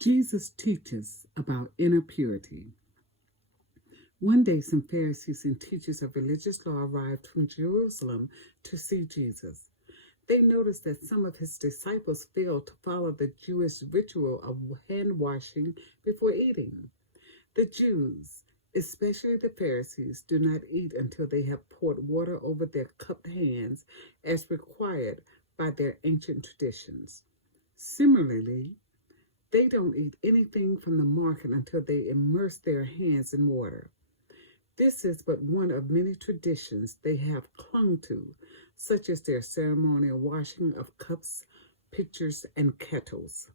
Jesus teaches about inner purity. One day, some Pharisees and teachers of religious law arrived from Jerusalem to see Jesus. They noticed that some of his disciples failed to follow the Jewish ritual of hand washing before eating. The Jews, especially the Pharisees, do not eat until they have poured water over their cupped hands as required by their ancient traditions. Similarly, they don't eat anything from the market until they immerse their hands in water. This is but one of many traditions they have clung to, such as their ceremonial washing of cups, pitchers, and kettles.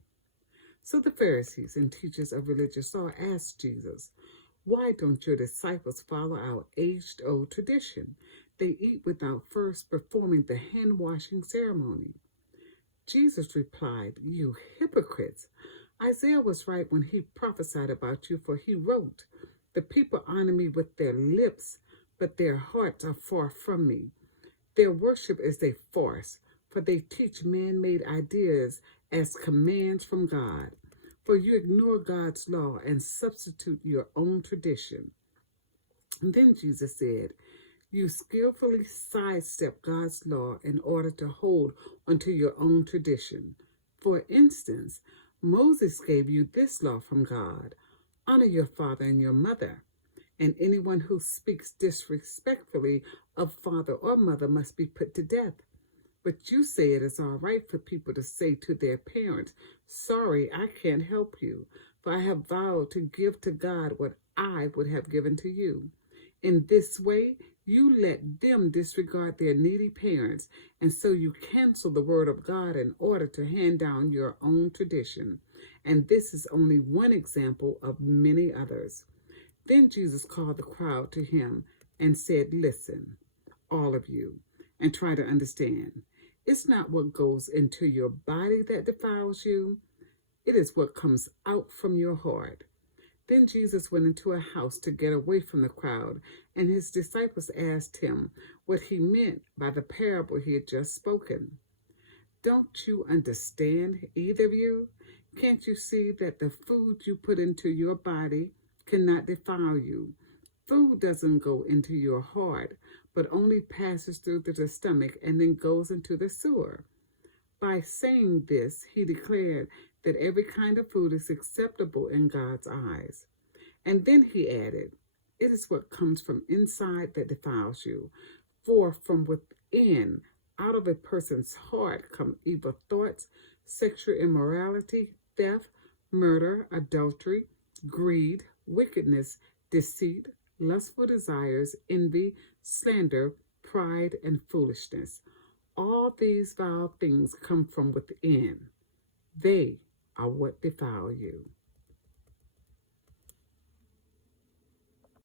So the Pharisees and teachers of religious law asked Jesus, "Why don't your disciples follow our age-old tradition? They eat without first performing the hand-washing ceremony." Jesus replied, "You hypocrites! Isaiah was right when he prophesied about you, for he wrote, 'The people honor me with their lips, but their hearts are far from me. Their worship is a farce, for they teach man-made ideas as commands from God. For you ignore God's law and substitute your own tradition.'" And then Jesus said, "You skillfully sidestep God's law in order to hold onto your own tradition. For instance, Moses gave you this law from God: honor your father and your mother, and anyone who speaks disrespectfully of father or mother must be put to death. But you say it is all right for people to say to their parents, 'Sorry, I can't help you, for I have vowed to give to God what I would have given to you.' In this way, you let them disregard their needy parents, and so you cancel the word of God in order to hand down your own tradition. And this is only one example of many others." Then Jesus called the crowd to him and said, "Listen, all of you, and try to understand. It's not what goes into your body that defiles you. It is what comes out from your heart." Then Jesus went into a house to get away from the crowd, and his disciples asked him what he meant by the parable he had just spoken. "Don't you understand, either of you? Can't you see that the food you put into your body cannot defile you? Food doesn't go into your heart, but only passes through the stomach and then goes into the sewer." By saying this, he declared that every kind of food is acceptable in God's eyes. And then he added, "It is what comes from inside that defiles you. For from within, out of a person's heart, come evil thoughts, sexual immorality, theft, murder, adultery, greed, wickedness, deceit, lustful desires, envy, slander, pride, and foolishness. All these vile things come from within. They are what defile you."